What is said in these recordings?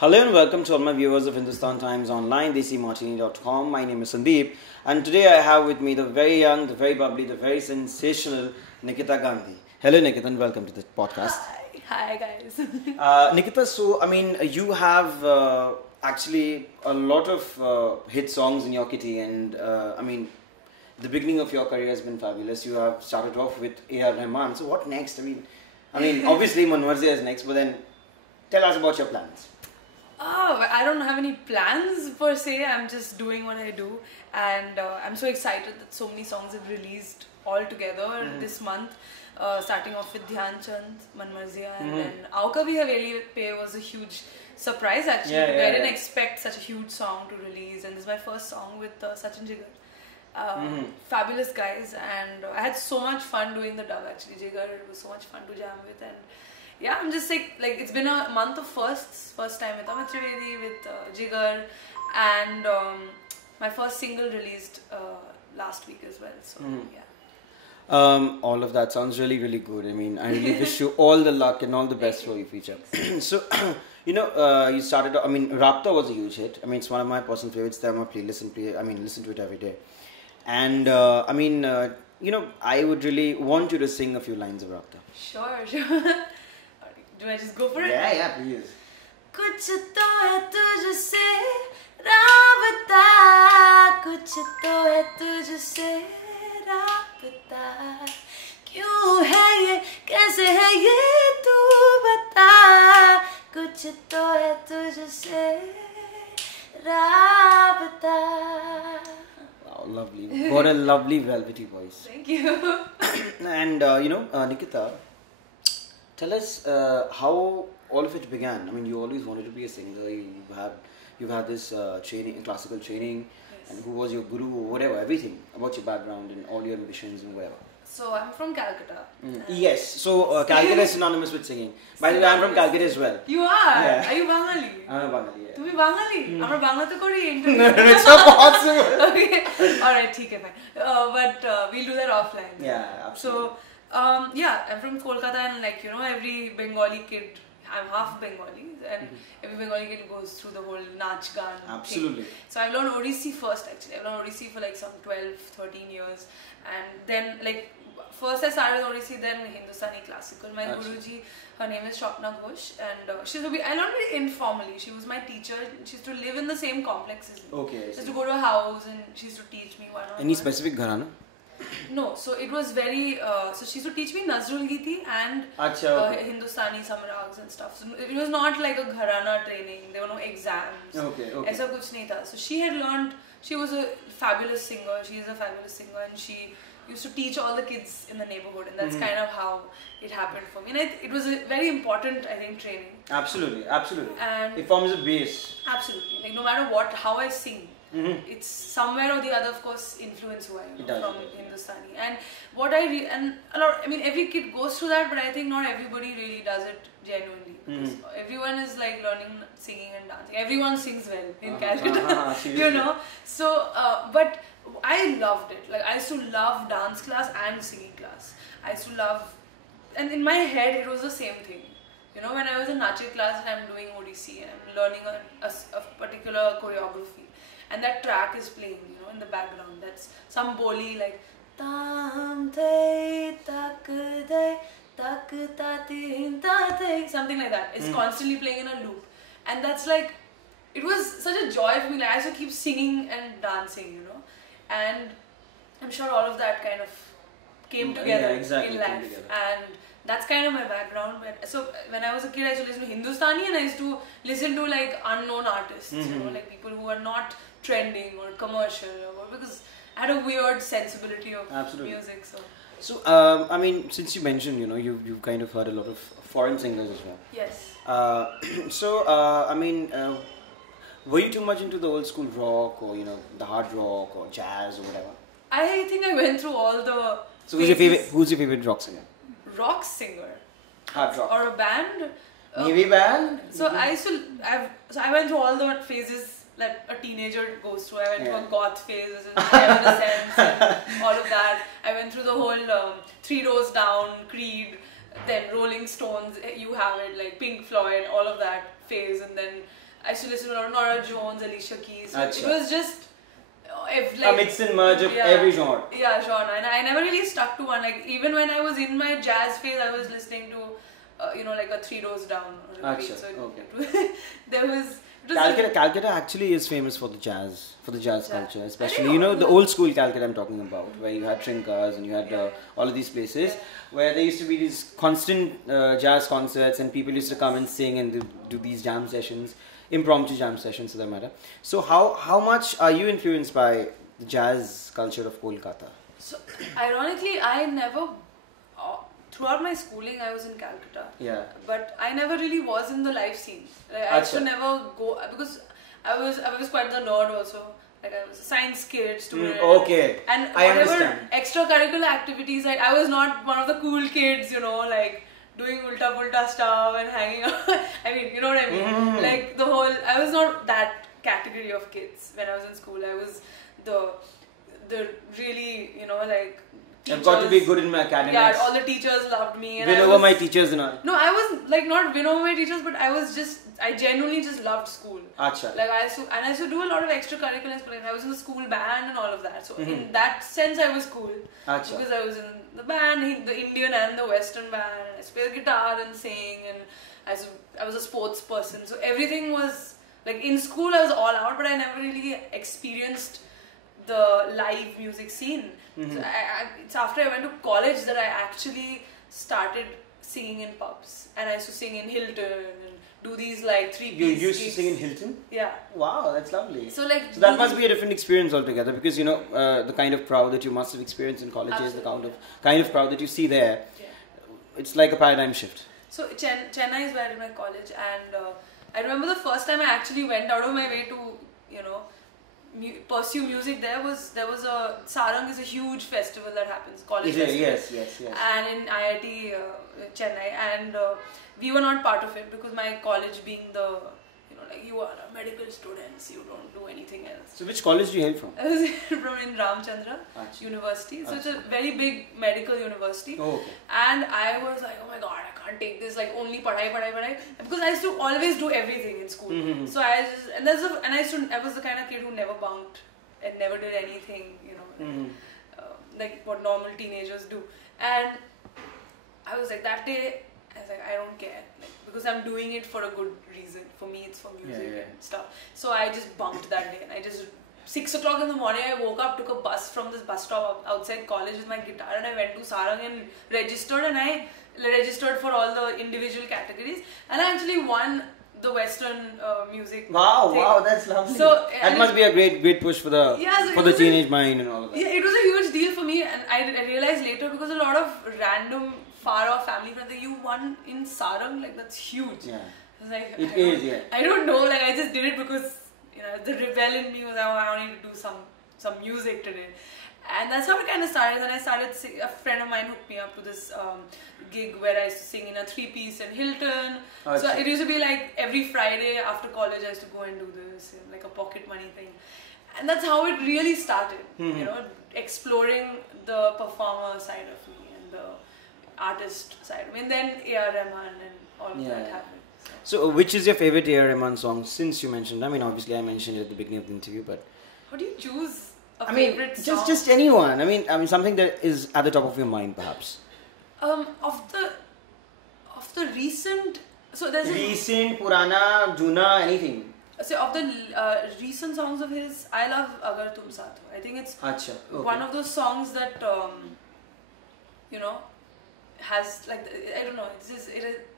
Hello and welcome to all my viewers of Hindustan Times Online, DesiMartini.com. My name is Sandeep, and today I have with me the very young, the very bubbly, the very sensational Nikhita Gandhi. Hello Nikhita and welcome to the podcast. Hi guys. Nikhita, you have actually a lot of hit songs in your kitty, and the beginning of your career has been fabulous. You have started off with A.R. Rahman. So what next? Obviously Manwarzia is next, but then tell us about your plans. Oh, I don't have any plans per se. I'm just doing what I do, and I'm so excited that so many songs have released all together this month. Starting off with Dhyan Chand, Manwarzia, and then Aao Kabhi Haveli Pe was a huge surprise actually. I didn't expect such a huge song to release, and this is my first song with Sachin Jigar. Fabulous guys, and I had so much fun doing the dub actually. Jigar was so much fun to jam with, and yeah, I'm just like it's been a month of firsts. First time with Amit Trivedi, with Jigar, and my first single released last week as well. So yeah. All of that sounds really, really good. I really wish you all the luck and all the best for your future. So, you started. Rapta was a huge hit. It's one of my personal favorites. They're on my playlist and listen to it every day. And I would really want you to sing a few lines of Rapta. Sure. Do I just go for it? Yeah, please. कुछ तो है तुझसे राबता, कुछ तो है तुझसे राबता, क्यों है ये, कैसे है ये तू बता, कुछ तो है तुझसे राबता. Wow, lovely. What a lovely velvety voice. Thank you. And Nikhita, tell us how all of it began. You always wanted to be a singer. You've had this classical training, Yes. and who was your guru, or whatever, everything about your background and all your ambitions and whatever. So I'm from Calcutta. Yes. So Calcutta is synonymous with singing. By the way, I'm from Calcutta as well. You are? Yeah. Are you Bangali? I'm a Bengali. Yeah. তুমি বাঙালি আমার বাংলা তো করি No, it's not possible. Okay, all right, ठीक है, fine. But we'll do that offline. Yeah, absolutely. So I'm from Kolkata, and every Bengali kid, I'm half Bengali, and every Bengali kid goes through the whole Nach Gaan Absolutely. thing. So I've learned Odissi first actually. I've learned Odissi for some 12, 13 years, and then first I started with Odissi, then Hindustani classical. My Guruji, her name is Shwapna Ghosh, and I learned very informally. She was my teacher. She used to live in the same complex as me. Okay. She used to go to a house, and she used to teach me one on Any specific gharana? No, so it was very. So she used to teach me Nazrul Giti and Okay. Hindustani samrags and stuff. So it was not like a gharana training. There were no exams. Okay. Aisa kuch nahi tha. So she had learned. She was a fabulous singer. She is a fabulous singer, and she used to teach all the kids in the neighborhood, and that's kind of how it happened for me. And it was a very important, I think, training. Absolutely. And it forms a base. Absolutely. No matter how I sing, it's somewhere or the other, of course, influence who I am from Hindustani. And every kid goes through that, but I think not everybody really does it genuinely. Because everyone is learning singing and dancing. Everyone sings well in Calcutta, So, but I loved it. I used to love dance class and singing class. I used to love, and in my head it was the same thing. When I was in Nache class and I'm doing Odissi and I'm learning a particular choreography, and that track is playing, in the background. That's some boli tam te tak de tak ta tin ta te, something like that. It's constantly playing in a loop, and that's it was such a joy for me. I used to keep singing and dancing, and I'm sure all of that kind of came together in life, and that's kind of my background. But so when I was a kid, I used to listen to Hindustani, and I used to listen to unknown artists, people who are not trending or commercial, because I had a weird sensibility of music. So since you mentioned, you've kind of heard a lot of foreign singers as well. Yes. Were you too much into the old school rock, or the hard rock, or jazz, or whatever? I think I went through all the. So who's your favorite rock singer? Rock singer. Hard rock. Or a band. Maybe band. So I went through all the phases that a teenager goes through. I went through a goth phase, Evanescence, and all of that. I went through the whole 3 Doors Down, Creed, then Rolling Stones, you have it, like Pink Floyd, all of that phase, and then I used to listen to a lot of Nora Jones, Alicia Keys. It was just a mix and merge of every genre. Yeah, genre. And I never really stuck to one. Like even when I was in my jazz phase, I was listening to like a Three Doors Down. There was. Calcutta actually is famous for the jazz culture, especially the old school Calcutta I'm talking about, where you had Trinkas and you had all of these places where there used to be these constant jazz concerts and people used to come and sing and do these jam sessions, impromptu jam sessions for that matter. So how much are you influenced by the jazz culture of Kolkata? So ironically, I never. Throughout my schooling, I was in Calcutta. Yeah. But I never really was in the live scene. Like, I used to never go because I was quite the nerd also. Like I was a science kid student. Okay. And I whatever understand. extracurricular activities, I was not one of the cool kids, like doing ulta stuff and hanging out. I mean, you know what I mean? Like I was not that category of kids when I was in school. I was the really, like. I've got to be good in my academics. Yeah, all the teachers loved me. And win over my teachers and all. No, I was like not win over my teachers, but I genuinely just loved school. Achha. Like I used to do a lot of extracurriculars, but I was in the school band and all of that. So in that sense, I was cool. Achha. Because I was in the band, the Indian and the Western band. And I played guitar and sing, and I was a sports person. So everything was like in school, I was all out, but I never really experienced the live music scene. So it's after I went to college that I actually started singing in pubs, and I used to sing in Hilton and do these like 3-piece You used gigs. to sing in Hilton? Yeah. Wow, that's lovely. So that must be a different experience altogether, because the kind of crowd that you must have experienced in colleges, Absolutely. the kind of crowd that you see there, it's like a paradigm shift. So Chennai is where I did my college, and I remember the first time I actually went out of my way to pursue music. There was a Sarang is a huge festival that happens, college festival. Yes. And in IIT Chennai, and we were not part of it because my college being you are a medical student, so you don't do anything else. So which college do you hail from? I was from in Ramchandra University. So it's a very big medical university. Oh, okay. And I was like, oh my god, I can't take this, like only padhai. Because I used to always do everything in school. So I was the kind of kid who never bunked and never did anything, like what normal teenagers do. And I was like, that day, I was like, I don't care, because I'm doing it for a good reason. For me, it's for music and stuff. So I just bunked that day, and I just 6 o'clock in the morning, I woke up, took a bus from this bus stop outside college with my guitar, and I went to Sarang and registered, and I registered for all the individual categories, and I actually won the Western music. Wow, that's lovely. So that must be a great push for the teenage mind and all of that. Yeah, it was a huge deal for me, and I realized later, because a lot of random far off family friends, like, you won in Sarang, like that's huge. Yeah. I was like, I don't know, like I just did it because the rebel in me was like, I need to do some music today. And that's how it kind of started. And I started, a friend of mine hooked me up to this gig where I used to sing in a 3-piece in Hilton. So it used to be like every Friday after college I used to go and do this, like a pocket money thing. And that's how it really started, exploring the performer side of me and the artist side. I mean, then A.R. Rahman and all of that happened. So which is your favorite A.R. Rahman song, since you mentioned? I mean, obviously I mentioned it at the beginning of the interview, but... How do you choose a favorite song? Just anyone. I mean something that is at the top of your mind, perhaps. Of the recent... So there's recent, Purana, Juna, anything. So of the recent songs of his, I love Agar Tum Saath Ho. I think it's one of those songs that has, like, I don't know,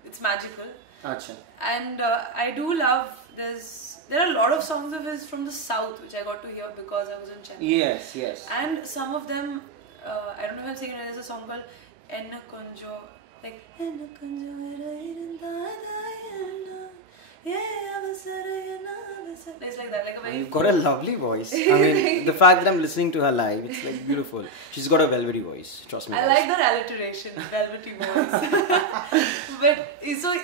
it's magical. Achha. And I do love, there are a lot of songs of his from the south which I got to hear because I was in Chennai. Yes. And some of them, I don't know if I'm saying it, there's a song called Enna Konjo, like Enna Konjo it's like that, like a very... You've got a lovely voice. I mean, the fact that I'm listening to her live, it's like beautiful. She's got a velvety voice, trust me. I like that alliteration, velvety voice. But so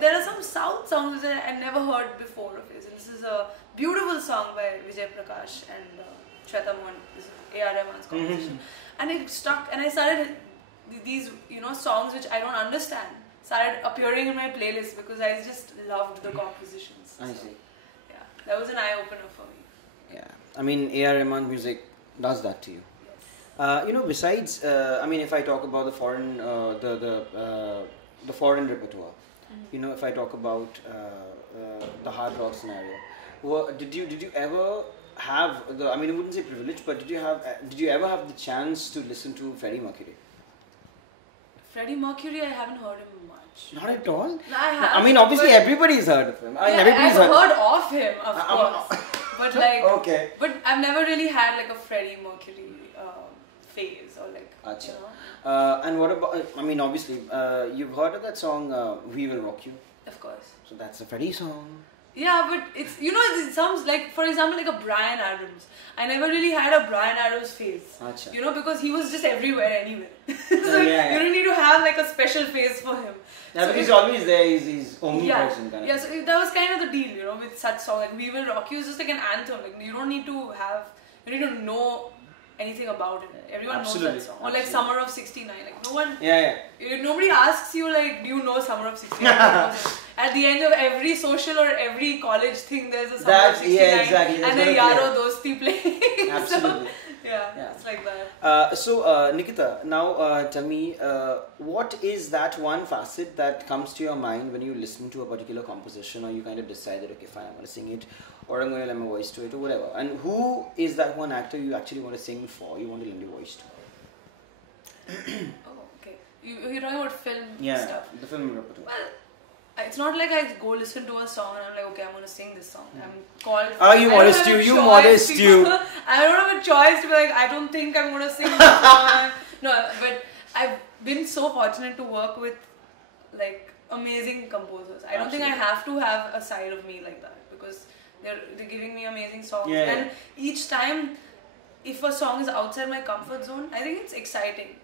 there are some south songs that I never heard before of his. And this is a beautiful song by Vijay Prakash and Shweta Mohan. This is A.R. Rahman's composition. And it stuck, and I started these songs which I don't understand started appearing in my playlist because I just loved the compositions. I see. Yeah, that was an eye opener for me. Yeah, I mean A.R. Rahman music does that to you. Yes. Besides, if I talk about the foreign, the foreign repertoire, if I talk about the hard rock scenario, did you ever have the? I wouldn't say privilege, but did you ever have the chance to listen to Freddie Mercury? Freddie Mercury, I haven't heard him much. Not at all. No, I have. Obviously everybody's heard of him. I've heard of him, of course. But okay. But I've never really had like a Freddie Mercury phase or like. Achha. And what about? Obviously, you've heard of that song "We Will Rock You." Of course. So that's a Freddie song. Yeah, but it's it sounds like, for example, like a Bryan Adams. I never really had a Bryan Adams phase. Achha. Because he was just everywhere anyway. So yeah. you don't need to have like a special phase for him. Yeah, but he's always there. He's omnipresent. Kind of. Yeah, so that was kind of the deal, with such song. Like "We Will Rock You" is just like an anthem. Like you don't need to know anything about it. Everyone knows that song. Or like "Summer of '69." Like no one. Yeah. Nobody asks you like, do you know "Summer of '69"? At the end of every social or every college thing, there's a "Summer of '69." Yeah, exactly. And a Yaro Dosti playing. Absolutely. So, yeah, it's like that. So Nikhita, now tell me, what is that one facet that comes to your mind when you listen to a particular composition, or you kind of decide that, okay, fine, I'm going to sing it, or I'm going to lend my voice to it, or whatever. And who is that one actor you actually want to sing for, you want to lend your voice to? Oh, okay. You're talking about film stuff? Yeah, the film repertoire. Well, it's not like I go listen to a song and I'm like, okay, I'm going to sing this song. I'm called. You modest you. I don't have a choice to be like, I don't think I'm going to sing this song. No, but I've been so fortunate to work with like amazing composers. I don't think I have to have a side of me like that because they're giving me amazing songs. Yeah. And each time, if a song is outside my comfort zone, I think it's exciting.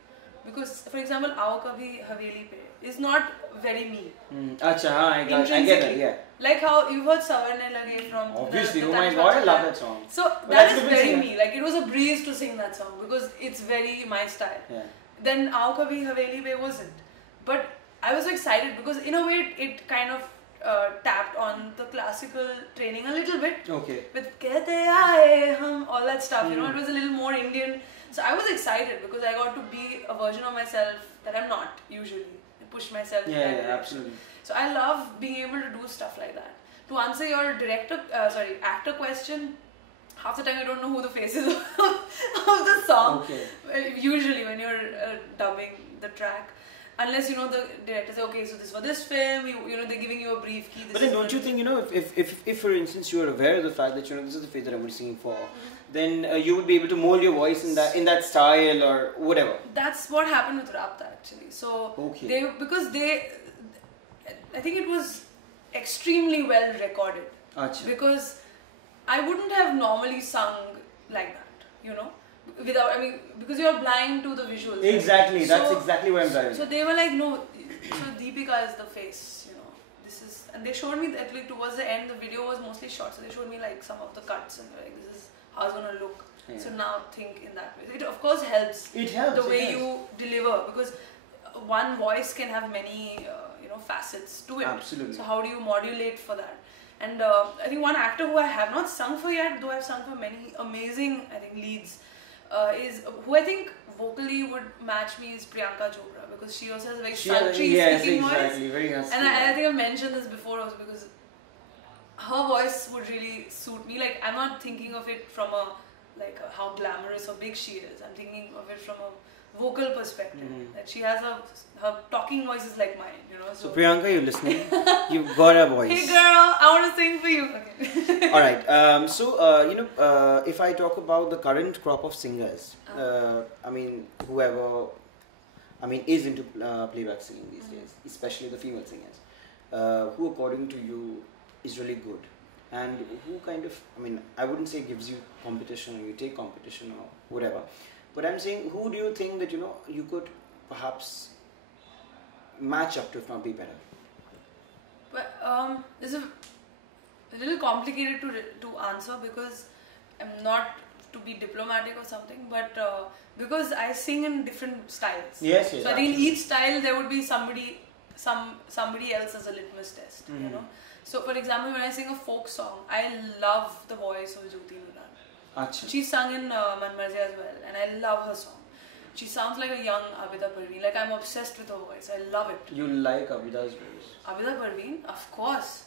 Because, for example, "Aao Kabhi Haveli Pe" is not very me. Achha, I get it, yeah. Like how you've heard "Savarne Lage" from. Obviously, oh my god, I love that song. So that is very me. Like it was a breeze to sing that song because it's very my style. Yeah. Then "Aao Kabhi Haveli Pe" wasn't. But I was excited because in a way it kind of tapped on the classical training a little bit. Okay. With "Kehte Aaye Hum," all that stuff. It was a little more Indian. So I was excited because I got to be a version of myself that I'm not usually. I push myself. Yeah, absolutely. So I love being able to do stuff like that. To answer your actor question, half the time you don't know who the face is of the song. Okay. Usually when you're dubbing the track. Unless the director says, okay, so this is for this film, they're giving you a brief key. But then don't you think, if for instance you are aware of the fact that, this is the face that I'm singing for, then you would be able to mold your voice in that style or whatever. That's what happened with Rapta actually. So, I think it was extremely well recorded. Achha. Because I wouldn't have normally sung like that, because you're blind to the visuals. Exactly, that's exactly what I'm driving. So they were like, no, so Deepika is the face, this is, and they showed me that like towards the end, the video was mostly short, so they showed me like some of the cuts and like, this is how it's gonna look. Yeah. So now think in that way. It of course helps. It helps. The way you deliver, because one voice can have many, facets to it. Absolutely. So how do you modulate for that? And I think one actor who I have not sung for yet, though I've sung for many amazing, leads, is who I think vocally would match me is Priyanka Chopra, because she also has a very sultry speaking voice. Very husky. And I think I've mentioned this before also, because her voice would really suit me. Like I'm not thinking of it from how glamorous or big she is. I'm thinking of it from a vocal perspective. That she has her talking voice is like mine, So Priyanka, you're listening. You've got a voice. Hey girl, I want to sing for you. Okay. All right. If I talk about the current crop of singers, whoever, is into playback singing these days, especially the female singers, who according to you is really good, and who kind of, I wouldn't say gives you competition or you take competition or whatever, but I'm saying, who do you think that you could perhaps match up to, if not be better? This is a little complicated to answer because I'm not to be diplomatic or something, but because I sing in different styles. Yes, yes. So I think in each style there would be somebody else as a litmus test, you know. So for example, when I sing a folk song, I love the voice of Jyoti Nuran. Achha. She sung in Man Marzi as well, and I love her song. She sounds like a young Abida Parveen. Like, I'm obsessed with her voice. I love it. You like Abida's voice? Abida Parveen, of course.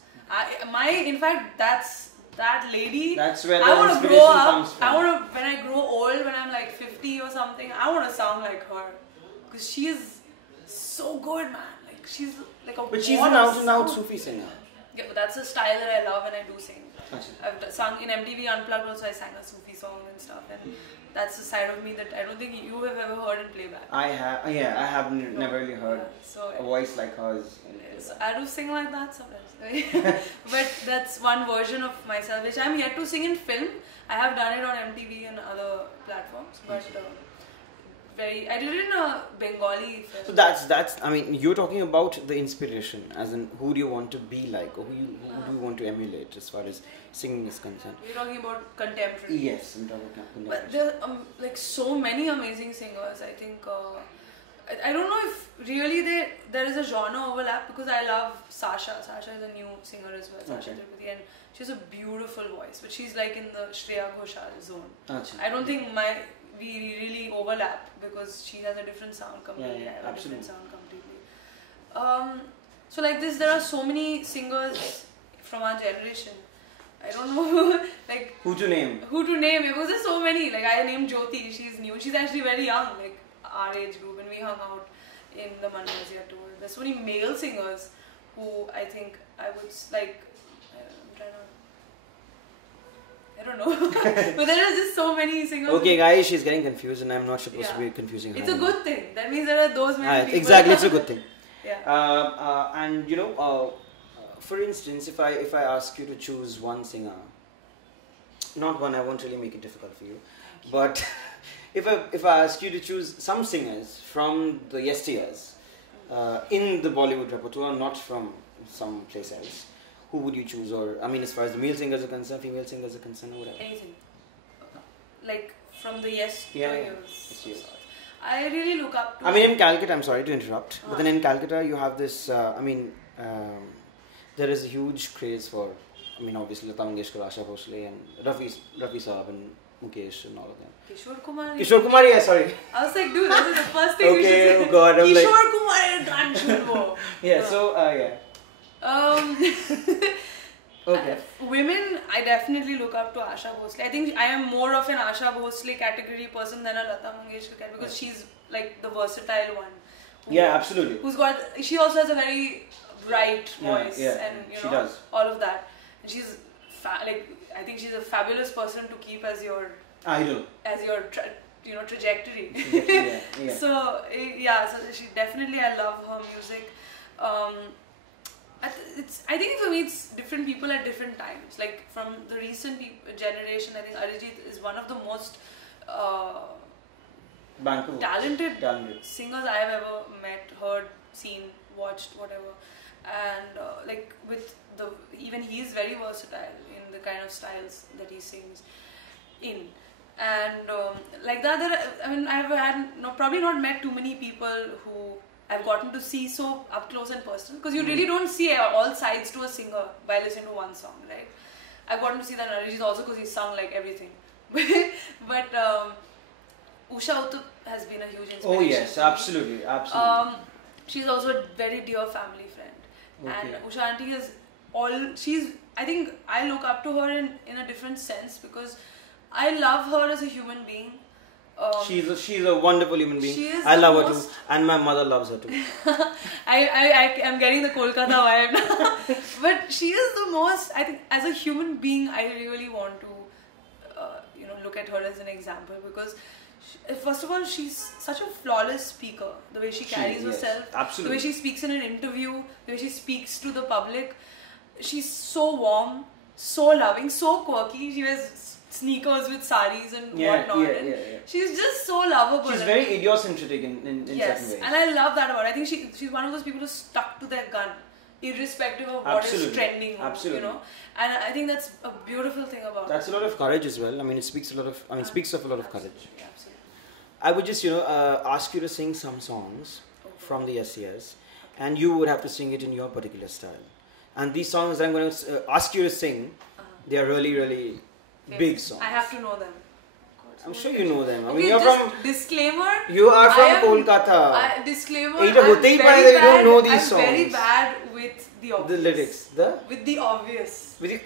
In fact, that lady. That's where the I want to inspiration grow up. comes from. I want to, when I grow old, when I'm like 50 or something, I want to sound like her, because she is so good, man. Like, she's like a. But she's an out-and-out Sufi singer. Yeah, but that's a style that I love and I do sing. Achha. I've sung in MTV Unplugged also. I sang a Sufi song and stuff, and that's a side of me that I don't think you have ever heard in playback. I have never really heard a voice like hers. So I do sing like that sometimes. But that's one version of myself which I'm yet to sing in film. I have done it on MTV and other platforms, but I did it in a Bengali film. So that's I mean, you're talking about the inspiration, as in who do you want to be like, or who do you want to emulate as far as singing is concerned. You're talking about contemporary. Yes, I'm talking about contemporary. But there are like so many amazing singers. I think I don't know if really there is a genre overlap, because I love Sasha. Sasha is a new singer as well, Sasha Tripathi, and she has a beautiful voice, but she's like in the Shreya Ghoshal zone. I don't think we really overlap, because she has a different sound completely. I have a different sound completely. So like this, there are so many singers from our generation. I don't know like who to name. Because there's so many. Like, I named Jyoti. She's new. She's actually very young, like our age group, and we hung out in the Man Marzi tour. There's so many male singers who I think I would like. I don't know. But there are just so many singers. Okay, guys, she's getting confused, and I'm not supposed to be confusing her. It's a good thing. That means there are those many people. Exactly, it's a good thing. Yeah. And you know, for instance, if I ask you to choose one singer, not one, I won't really make it difficult for you, but if I ask you to choose some singers from the yesteryears in the Bollywood repertoire, not from some place else, who would you choose? Or I mean, as far as the male singers are concerned, female singers are concerned, or whatever. Anything. Like from the years. Yes. I really look up to. I mean, in Calcutta, I'm sorry to interrupt, but then in Calcutta you have this. There is a huge craze for. I mean, obviously Lata Mangeshkar, Asha Bhosle, and Rafi Saab and Mukesh and all of them. Kishore Kumar, yeah, sorry. I was like, dude, this is the first thing we should say. Okay, oh God, I'm like. Kishore Kumar and Yeah, so yeah. Okay. Women, I definitely look up to Asha Bhosle. I think I am more of an Asha Bhosle category person than a Lata Mangeshkar category, because she's like the versatile one. Yeah, absolutely. She also has a very bright voice, and she does. all of that. And she's I think she's a fabulous person to keep as your idol, as your trajectory. Yeah. So she definitely, I love her music. I think for me it's different people at different times. Like from the recent generation, I think Arijit is one of the most talented singers I have ever met, heard, seen, watched, whatever. And even he is very versatile in the kind of styles that he sings in. And like that, I've probably not met too many people who I've gotten to see so up close and personal, because you really don't see all sides to a singer by listening to one song, right? I've gotten to see that in Arijit also because he sung like everything. But Usha Uttup has been a huge inspiration. Oh yes, absolutely. She's also a very dear family friend. Okay. And Usha auntie is I think I look up to her in a different sense, because I love her as a human being. She's a wonderful human being. I love her too, and my mother loves her too. I am getting the Kolkata vibe now. But she is the most, I think, as a human being, I really want to look at her as an example, because first of all, she's such a flawless speaker. The way she carries herself, the way she speaks in an interview, the way she speaks to the public. She's so warm, so loving, so quirky. She wears sneakers with saris and whatnot. She's just so lovable. She's very idiosyncratic in certain ways. And I love that about her. I think she's one of those people who stuck to their gun irrespective of what is trending. Absolutely. You know, and I think that's a beautiful thing about that's a lot of courage as well. I mean, it speaks a lot of speaks of a lot of courage. Absolutely. I would just ask you to sing some songs from the SES, and you would have to sing it in your particular style. And these songs I'm going to ask you to sing, they are really, really big songs. I have to know them. I'm sure you know them. I Okay, mean, you're just from disclaimer. You are from Kolkata. Disclaimer. I'm very bad, you don't know these songs. I'm very bad with the obvious. The lyrics. With the obvious. With the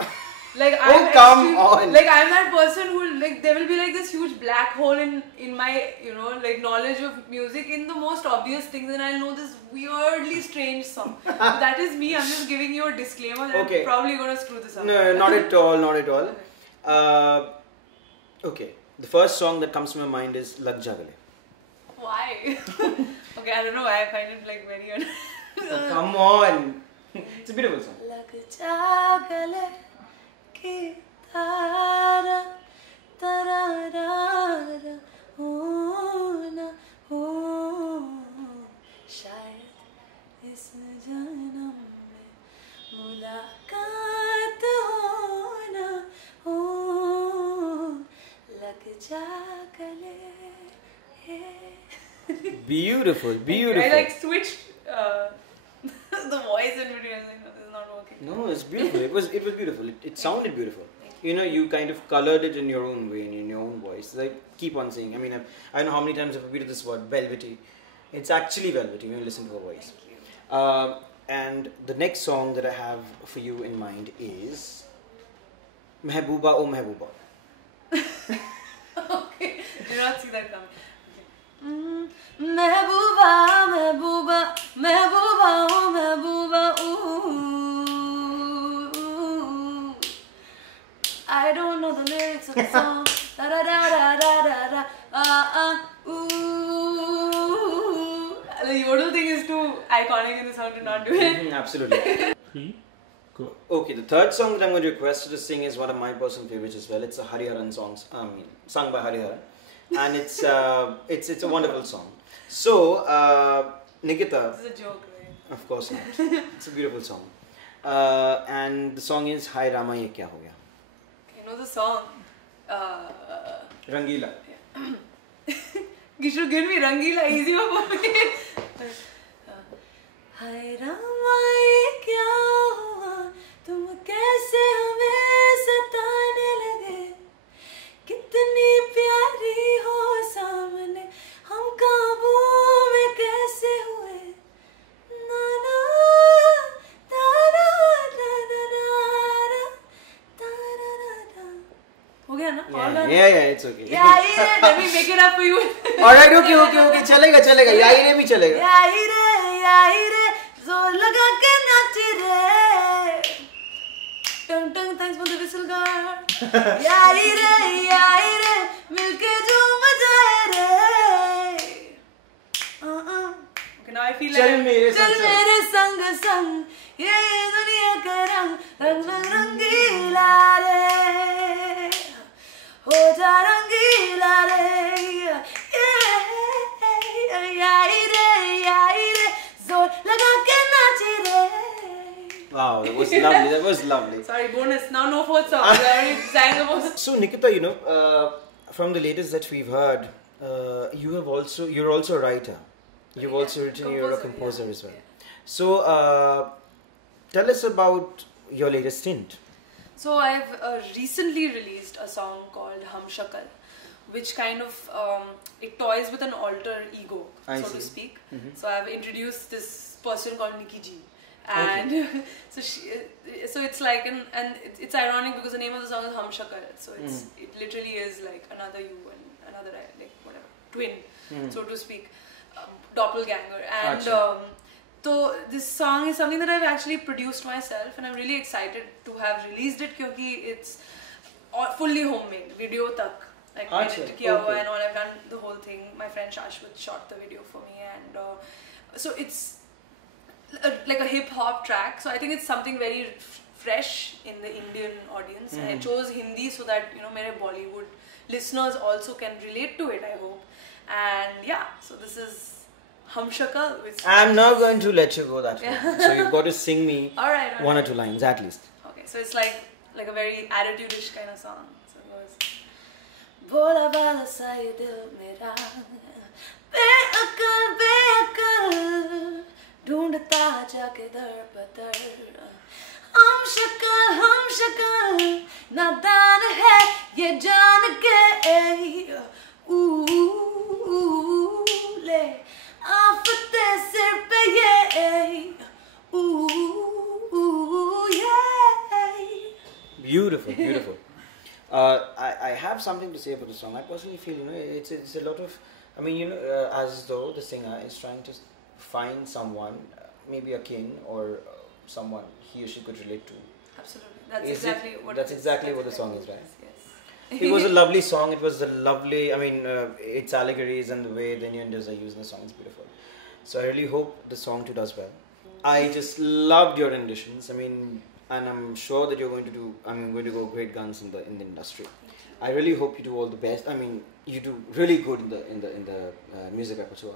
like oh, come on. Like I'm that person who like there will be like this huge black hole in my like knowledge of music in the most obvious things, and I'll know this weirdly strange song. So that is me. I'm just giving you a disclaimer that I'm probably gonna screw this up. No, not at all. Not at all. Okay. The first song that comes to my mind is Lag Ja Gale. Why? Okay, I don't know why I find it like very oh, come on. It's a beautiful song. Lag Ja Gale ki tara tarara hona ho shayad is janam mein mulaqat hona ho lag ja gale. Beautiful. I like switched the voice in between. I was like, no, this is not working. No, it's beautiful. It was beautiful. It sounded beautiful. You kind of colored it in your own way and in your own voice. Like, keep on saying. I mean, I don't know how many times I've repeated this word, velvety. It's actually velvety when you listen to her voice. Thank you. And the next song that I have for you in mind is Mehbooba Oh Mehbooba. Okay, did not see that coming. Mehbooba, Mehbooba, Mehbooba, oh Mehbooba, ooh. I don't know the lyrics of the song. Da da da da da da da. Ooh. The yodel thing is too iconic in the song to not do it. Absolutely. Cool. Okay, the third song that I'm going to request you to sing is one of my personal favorites as well. It's a Hariharan song, sung by Hariharan, and it's a wonderful song. So, Nikhita. This is a joke, right? Of course not. It's a beautiful song, and the song is Hai Rama Ye Kya Ho Gaya. You know the song? Rangila. You should give me Rangila, easier for me. Hai Rama ye kya hua, tum kaise hame satane lage, kitni pyari ho samne, hum kaaboo mein kaise hue, na na da da da da da da da da. Ho gaya na? Yeah, it's okay. Yeah, let me make it up for you. Alright, okay. Chalega. Yaire bhi chalega. Yaire, zor laga ke naach re. Tung tung, thanks for the whistle guard. Yaire, milke jhoom jaye re. Okay, now I feel like chal mere sang, ye duniya ka rang, rang rangila re. Ho ja rangila re. Yaire, zor laga ke naach re. Wow, that was lovely. Sorry, bonus. Now no fourth song. I already sang the most. So Nikhita, from the latest that we've heard, you're also a writer. You've also written. You're a composer as well. Yeah. So tell us about your latest stint. So I've recently released a song called Hum Shakal, which kind of it toys with an alter ego, so to speak. Mm-hmm. So I've introduced this person called Nikki G. And so it's like and it's ironic because the name of the song is Hum Shakal, so it literally is like another you and another like whatever twin, so to speak, doppelganger. And so this song is something that I've actually produced myself, and I'm really excited to have released it because it's fully homemade, video tak. Like edit kiya hua and all. I've done the whole thing. My friend Shashwat shot the video for me, and so it's like a hip hop track. So I think it's something very fresh in the Indian audience. And I chose Hindi so that mere Bollywood listeners also can relate to it, I hope. And yeah, so this is Hamshakal. I'm not going to let you go that way. So you've got to sing me all right, one or two lines at least. Okay, so it's like a very attitude-ish kind of song. So it goes. Bola bala sa ye dil mera, beakal, ढूंढता जाके दर बदर. हम शक्ल नादान है ये जान के. ले आफते सिर पे ये. Beautiful, beautiful. I have something to say about the song. I personally feel, it's a lot of, as though the singer is trying to find someone, maybe a kin or someone he or she could relate to. Absolutely, that's exactly what the song is, right? Yes. It was a lovely song. It was a lovely, its allegories and the way the innuendos are used in the song is beautiful. So I really hope the song too does well. I just loved your renditions. And I'm sure that you're going to go great guns in the industry. I really hope you do all the best. You do really good in the music repertoire.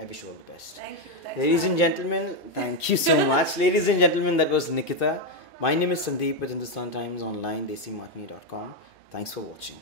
I wish you all the best. Thank you. Ladies and gentlemen, thank you so much. Ladies and gentlemen, that was Nikhita. My name is Sandeep with Hindustan Times online, desimatni.com. Thanks for watching.